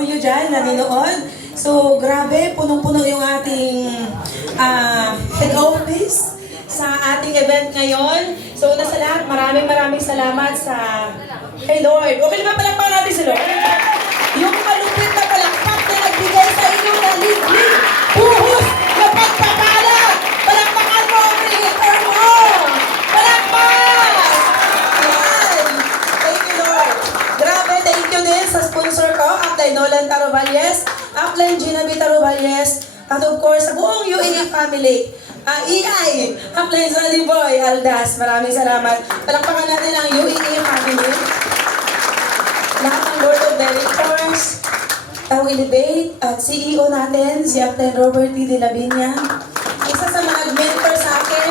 OFW dyan, nanonood. So, grabe, punong-puno yung ating head office sa ating event ngayon. So, una sa lahat, maraming salamat sa kay Lord. Okay ba palakpakan natin si Lord? Yung malupit na palakpak na nagbigay sa inyo na libre, buhos na pagpapala. Palakpakan mo ang creator mo. Palakpak! Ayan. Thank you, Lord. Grabe, thank you din sa sponsor ko, Upline Nolan Tarovalles, Upline Gina B. Tarovalles, at of course, sa buong UAE family. EI, Upline Sunny Boy, Aldas, maraming salamat. Palakpakan natin ang UAE family. Lahat ng Board of Directors, Tao Elevate, at CEO natin, si Upline Robert T. De La Viña. Isa sa mga nag-mentor sa akin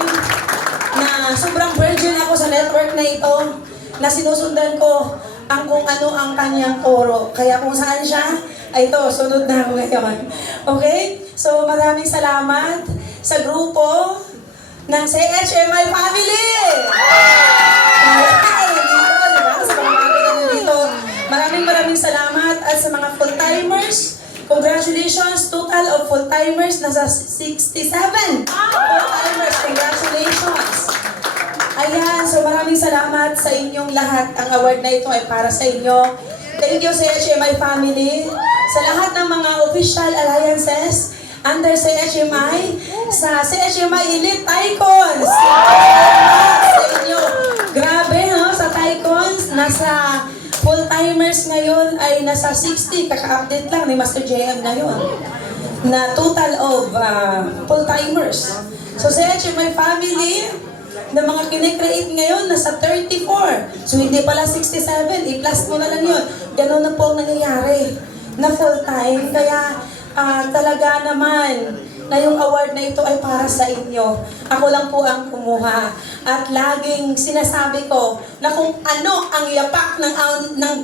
na sobrang virgin ako sa network na ito, na sinusundan ko ang kung ano ang kanyang toro. Kaya kung saan siya, ay ito, sunod na ako ngayon. Okay? So maraming salamat sa grupo ng CHMI Family! Maraming salamat at sa mga full-timers. Congratulations, total of full-timers nasa 67 full-timers. Congratulations! Ayan, so maraming salamat sa inyong lahat. Ang award na ito ay para sa inyo. Thank you sa HMI family, sa lahat ng mga official alliances under CHMI, sa CHMI Elite Icons. Sa inyo. Grabe, no? Sa Icons, nasa full-timers ngayon ay nasa 60. Kaka-update lang ni Master JM ngayon. Na total of full-timers. So sa HMI family, na mga kinikreate ngayon, nasa 34. So hindi pala 67, i-plus mo na lang yun. Ganun na po ang nangyayari na full-time. Kaya talaga naman na yung award na ito ay para sa inyo. Ako lang po ang kumuha. At laging sinasabi ko na kung ano ang yapak ng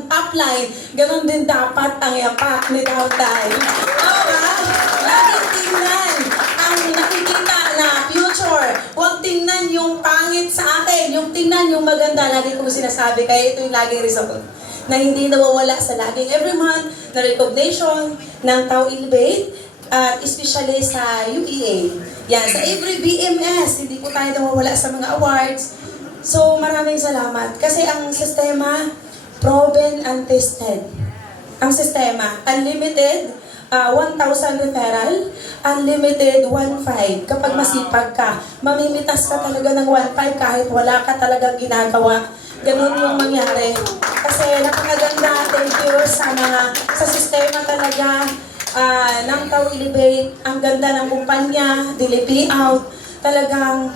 upline, ganun din dapat ang yapak ni Dauday. Laging tingnan ang nakikita na future. Huwag tingnan yung pangit sa akin. Yung tingnan yung maganda. Lagi kong sinasabi. Kaya ito yung laging result na hindi nawawala sa laging every month na recognition ng Tao Elevate at especially sa UEA. Yan, sa every BMS, hindi po tayo nawawala sa mga awards. So, maraming salamat. Kasi ang sistema, proven and tested. Ang sistema, unlimited, 1,000 referral, unlimited 1,500. Kapag masipag ka, mamimitas ka talaga ng 1,500 kahit wala ka talagang ginagawa. Ganun yung mangyari. Kasi napakaganda, thank you sa sistema talaga ng Tao Elevate. Ang ganda ng kumpanya, Dili Payout. Talagang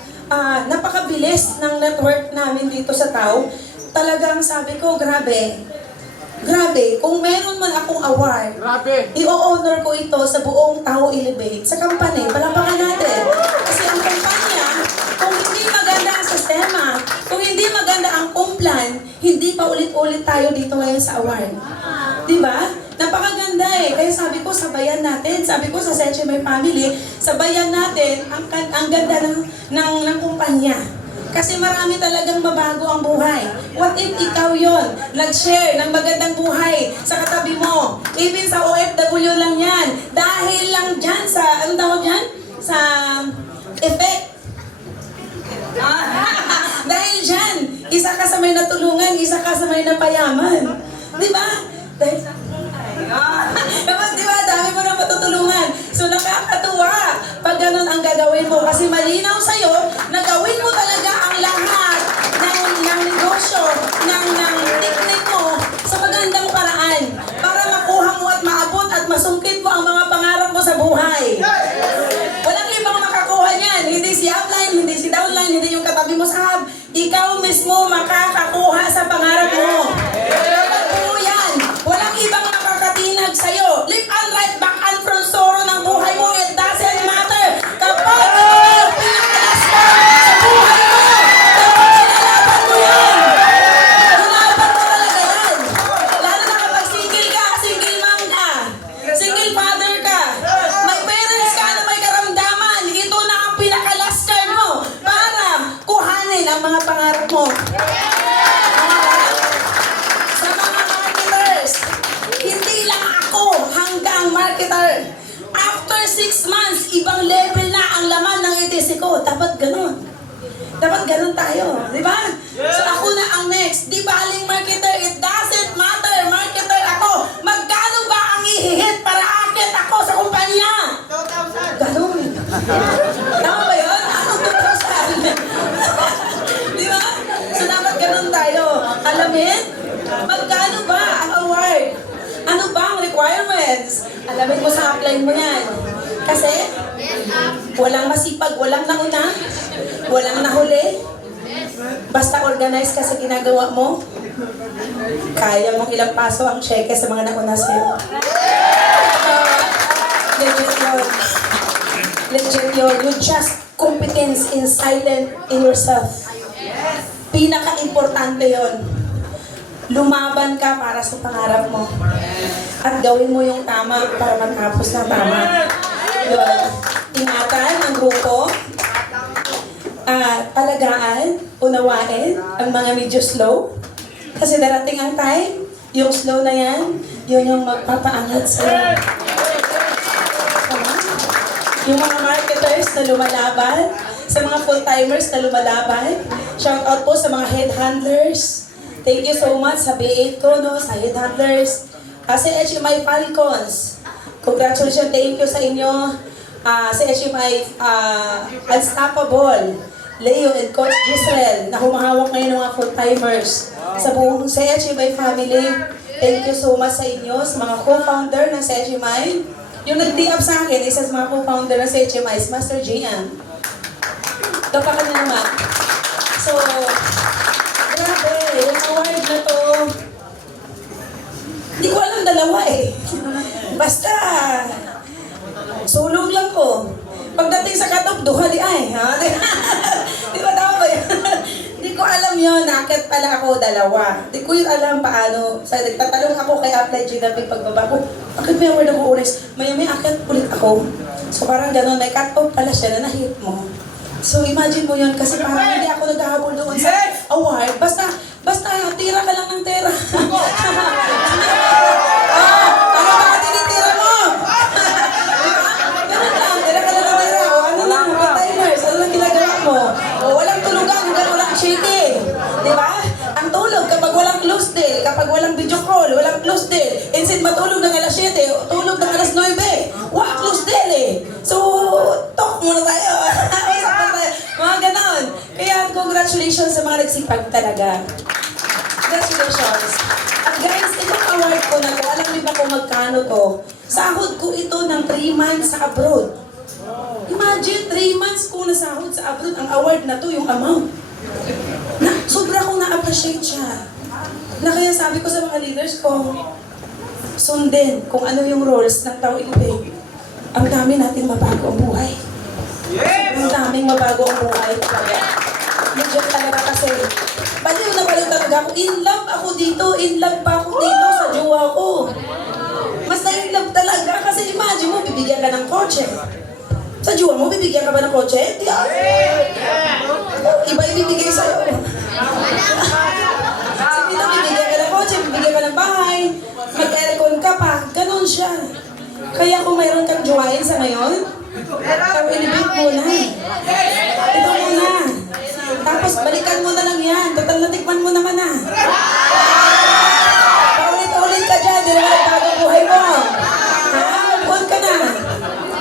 napakabilis ng network namin dito sa Tao. Talagang sabi ko, grabe. Grabe, kung meron man akong award, i-o-honor ko ito sa buong Tao Elevate, sa company, palapakan natin. Kasi ang kumpanya, kung hindi maganda ang sistema, kung hindi maganda ang kumplan, hindi pa ulit-ulit tayo dito ngayon sa award. Diba? Napakaganda eh. Kaya sabi ko, sabayan natin. Sabi ko sa CHMI family, sabayan natin ang ganda ng kumpanya. Kasi marami talagang mabago ang buhay. What if ikaw yon nag-share ng magandang buhay sa katabi mo? Even sa OFW lang yan. Dahil lang dyan sa, anong tawag dyan? Sa effect. Dahil dyan, isa ka sa may natulungan, isa ka sa may napayaman. Diba? Dahil sa tapos diba, dami mo na matutulungan. So nakakatuwa pag ganun ang gagawin mo. Kasi malinaw sa'yo na gawin mo talaga ang lahat ng negosyo, ng technique mo sa magandang paraan para makuha mo at maabot at masungkit mo ang mga pangarap mo sa buhay. Walang ibang makakuha niyan. Hindi si upline, hindi si downline, hindi yung katabi mo sa hub. Ikaw mismo makakakuha sa pangarap mo. Dapat po yan. Walang ibang makakatinag sa'yo. Left and right, back and front, soro ng buhay mo. It doesn't matter. Kapag ikaw pinakalas ka sa buhay mo, kapag sinalaban mo yan, hinapan mo talaga yan. Lalo na kapag single ka, single mom ka, single father ka, may parents ka na may karamdaman, ito na ang pinakalas ka mo para kuhanin ang mga pangarap mo. Dapat ganun tayo, di ba? So ako na ang next. Di baling marketer, it doesn't matter. Marketer ako. Magkano ba ang ihihit para akit ako sa kumpanya? 2,000. Ganun. Tama ba yun? Ano 2,000? Di ba? So dapat ganun tayo. Alamin, magkano ba ang award? Ano ba ang requirements? Alamin mo sa apply mo yan. Kasi, walang masipag, walang nauna, walang nahuli. Basta organize ka sa ginagawa mo, kaya mong ilang paso ang cheque sa mga nauna sa'yo. Legit yun. Legit yun. You just competence in silent in yourself. Pinaka-importante yun. Lumaban ka para sa pangarap mo. At gawin mo yung tama para matapos ng tama. Yun. Ingatan ang grupo. Alagaan, unawain ang mga medyo slow. Kasi darating ang time, yung slow na yan, yun yung magpapaangat sa'yo. Yung mga marketers na lumalaban, sa mga full-timers na lumalaban, shout out po sa mga headhunters. Thank you so much sa B8 ko, no, sa headhunters. Sa HMI Falcons, congratulations, thank you sa inyo. Sa HMI Unstoppable, Leo and Coach Gisrel, na humahawak ngayon ng mga full-timers. Sa buong sa HMI family, thank you so much sa inyo, sa mga co-founder ng HMI. Yung nag-tee up sa akin, isa sa mga co-founder ng HMI is Master Gian. Dapat ka na naman. So, grabe, yung award na to, hindi ko alam dalawa eh. Basta, sulong lang ko. Pagdating sa katop, duha di ay. Ha? Di ba tama ba yun? Hindi ko alam yun. Nakit pala ako dalawa. Hindi ko yun alam paano. Sa nagtatalong ako kay Apply GW pagbaba ko. Bakit may award ako ulis? May akit ulit ako. So parang gano'n, may cut-off pala siya na na-hit mo. So imagine mo yun kasi parang hindi ako naghahabol doon sa award. Basta tira ka lang ng tira. Ano ba tinitira mo? Ganun lang, tira ka lang ng tira. O ano lang, timers, ano lang ginagawa mo? O walang tulugan hanggang walang shitty. Di ba? Ang tulog kapag walang close day, kapag walang video call, walang close day. Instead matulog ng alas 7, tulog ng alas 9. Wah, close day eh. So, talk muna tayo. Mga ganon. Kaya congratulations sa mga nagsipag talaga. Congratulations. At guys, itong award ko na to, alam niyo ba kung magkano to? Sahod ko ito ng 3 months sa abroad. Imagine, 3 months ko nasahod sa abroad. Ang award na to, yung amount. Sobra kong na-appreciate siya. Na kaya sabi ko sa mga leaders ko, sundin kung ano yung roles ng Tao Ilibig. Ang dami natin mabago ang buhay. Ang daming mabago ang buhay talaga. Medyo talaga kasi, baliw na baliw talaga ako. In love ako dito, in love pa ako dito sa jowa ko. Mas na-in love talaga kasi imagine mo, bibigyan ka ng kotse. Sa jowa mo, bibigyan ka ba ng kotse? Di iba ibibigay sa'yo. Sa pito, bibigyan ka ng kotse, bibigyan ka ng bahay, mag-aircon ka pa, ganun siya. Kaya kung mayroon kang jowain sa ngayon, Tao Ilibig muna. Ito muna. Tapos balikan mo na lang yan. Total natikman mo naman na. Paulit-ulit ka dyan. Di naman nagbago buhay mo. Ha? Buwan ka na.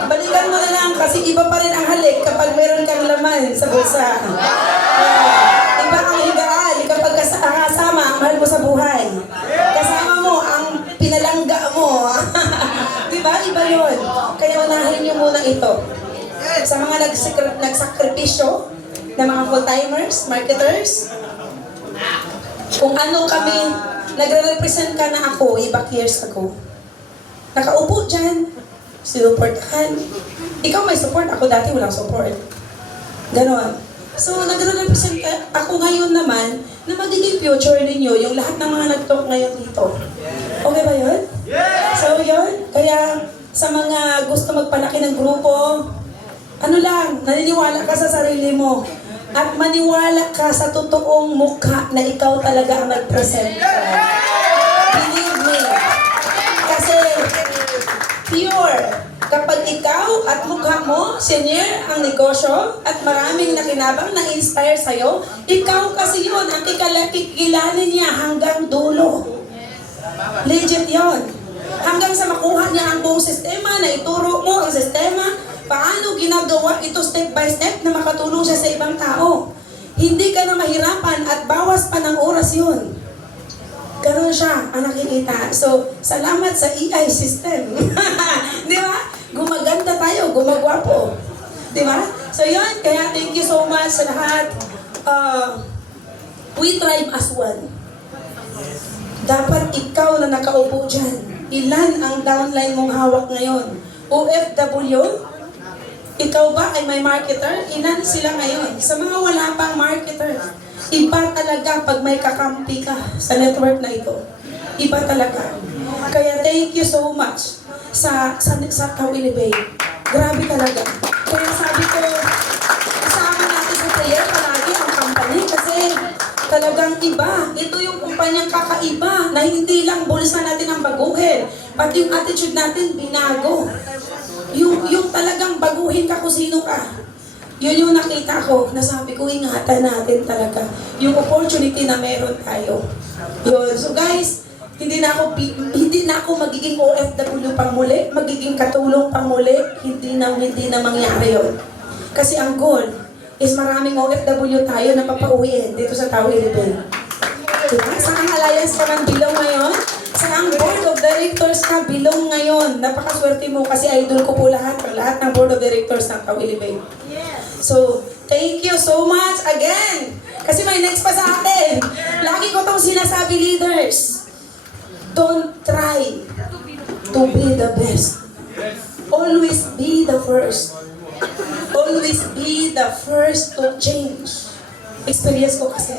Balikan mo na lang kasi iba pa rin ang halik kapag mayroon kang laman sa bulsa. Iba ang higaan kapag kasama ang mahal mo sa buhay. Kasama mo ang pinalangga mo. Diba? Iba yun. Kaya unahin niyo muna ito. Sa mga nagsakripisyo na mga full-timers, marketers, kung ano kami, nagre-represent ka na ako, iba years ago. Nakaupo dyan, sinuportahan. Ikaw may support, ako dati walang support. Ganon. So, nagre-represent ka, ako ngayon naman, na magiging future ninyo, yung lahat ng mga nag-talk ngayon dito. Okay ba yun? So, yun. Kaya, sa mga gusto magpalaki ng grupo, ano lang, naniniwala ka sa sarili mo. At maniwala ka sa totoong mukha na ikaw talaga ang nag-present ka. Believe me. Kasi, pure. Kapag ikaw at mukha mo, senior ang negosyo at maraming nakinabang na-inspire sa'yo, ikaw kasi yun ang kikilalanin niya hanggang dulo. Legit yon. Hanggang sa makuha niya ang buong sistema, na ituro mo ang sistema, paano ginagawa ito step by step na makatulong siya sa ibang tao. Hindi ka na mahirapan at bawas pa ng oras yun. Ganon siya ang nakikita. So, salamat sa AI system. Di ba? Gumaganda tayo, gumagwapo. Di ba? So, yun. Kaya thank you so much sa lahat. We thrive as one. Dapat ikaw na nakaupo dyan. Ilan ang downline mong hawak ngayon? OFW? Ikaw ba ay may marketer? Ilan sila ngayon? Sa mga wala pang marketer, iba talaga pag may kakampi ka sa network na ito. Iba talaga. Kaya thank you so much sa Kawili Bay. Grabe talaga. Kaya sabi ko, kasama natin sa prayer palagi ang company kasi talagang iba. Ito yung kumpanyang kakaiba na hindi lang bulsa natin ang baguhin. Pati yung attitude natin, binago. Yung talagang baguhin ka kung sino ka. Yun yung nakita ko, na sabi ko, ingatan natin talaga yung opportunity na meron tayo. Yun. So guys, hindi na ako magiging OFW pang muli, magiging katulong pang muli, hindi na mangyari yun. Kasi ang goal is maraming OFW tayo na papauwiin dito sa Tao Ilibay. Diba? Saan ang alliance ka ng Bilong ngayon? Saan ang board of directors ka Bilong ngayon? Napakaswerte mo kasi idol ko po lahat ng board of directors ng Tao Ilibay. So, thank you so much again. Kasi may next pa sa atin. Lagi ko tong sinasabi, leaders. Don't try to be the best. Always be the first. Always be the first to change. Experience ko kasi.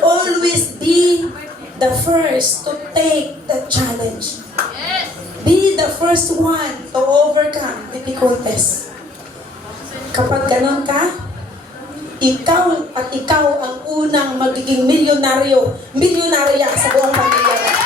Always be the first to take the challenge. Be the first one to overcome difficulties. Kapag ganon ka, ikaw ang unang magiging milyonarya sa buong pamilya.